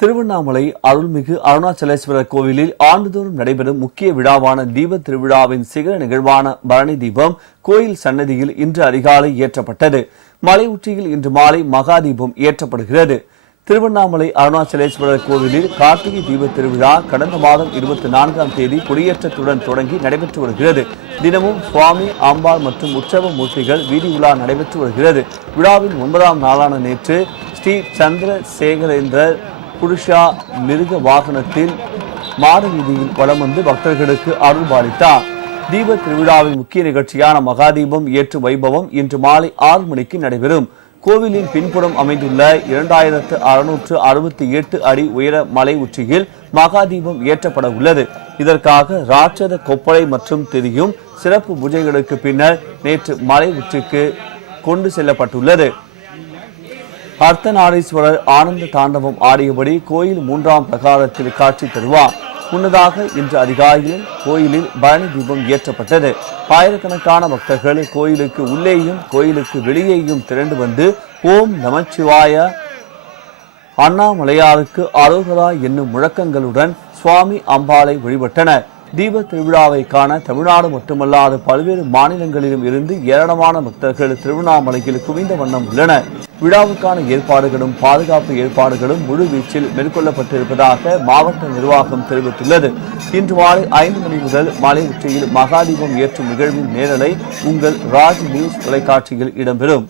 திருவண்ணாமலை அருள்மிகு அருணாச்சலேஸ்வரர் கோவிலில் ஆண்டுதோறும் நடைபெறும் முக்கிய விழாவான தீப திருவிழாவின் சிகர நிகழ்வான பரணி தீபம் கோயில் சன்னதியில் இன்று அதிகாலை ஏற்றப்பட்டது. மலை உச்சியில் இன்று மாலை மகா தீபம் ஏற்றப்படுகிறது. திருவண்ணாமலை அருணாச்சலேஸ்வரர் கோவிலில் கார்த்திகை தீப திருவிழா கடந்த மாதம் 24ஆம் தேதி கொடியேற்றத்துடன் தொடங்கி நடைபெற்று வருகிறது. தினமும் சுவாமி, அம்பாள் மற்றும் உற்சவ மூர்த்திகள் வீதி உலா நடைபெற்று வருகிறது. விழாவின் 9ஆம் நாளான நேற்று ஸ்ரீ சந்திரசேகரேந்திரர் புருஷா மிருக வாகனத்தில் மாட வீதியில் வலம் வந்து பக்தர்களுக்கு அருள் பாலித்தார். தீப திருவிழாவின் முக்கிய நிகழ்ச்சியான மகாதீபம் ஏற்று வைபவம் இன்று மாலை 6 மணிக்கு நடைபெறும். கோவிலின் பின்புறம் அமைந்துள்ள 2668 அடி உயர மலை உச்சியில் மகாதீபம் ஏற்றப்பட உள்ளது. இதற்காக ராட்சத கொப்பளை மற்றும் திரியும் சிறப்பு பூஜைகளுக்கு பின்னர் நேற்று மலை உச்சிக்கு கொண்டு செல்லப்பட்டுள்ளது. அர்த்தநாரீஸ்வரர் ஆனந்த தாண்டவம் ஆடியபடி கோயில் 3ஆம் பிரகாரத்தில் காட்சி தருவார். முன்னதாக இன்று அதிகாலையில் கோயிலில் பரணி தீபம் ஏற்றப்பட்டது. ஆயிரக்கணக்கான பக்தர்கள் கோயிலுக்கு உள்ளேயும் கோயிலுக்கு வெளியேயும் திரண்டு வந்து ஓம் நமச்சிவாய, அண்ணாமலையாருக்கு அரோகரா என்னும் முழக்கங்களுடன் சுவாமி, அம்பாளை வழிபட்டனர். தீப திருவிழாவை காண தமிழ்நாடு மட்டுமல்லாது பல்வேறு மாநிலங்களிலும் இருந்து ஏராளமான பக்தர்கள் திருவண்ணாமலையில் குவிந்த வண்ணம் உள்ளனர். விழாவுக்கான ஏற்பாடுகளும் பாதுகாப்பு ஏற்பாடுகளும் முழு வீச்சில் மேற்கொள்ளப்பட்டிருப்பதாக மாவட்ட நிர்வாகம் தெரிவித்துள்ளது. இன்று மாலை 5 மணி முதல் மலை உச்சியில் மகாதீபம் ஏற்றும் நிகழ்வின் நேரலை உங்கள் ராஜ் நியூஸ் தொலைக்காட்சியில் இடம்பெறும்.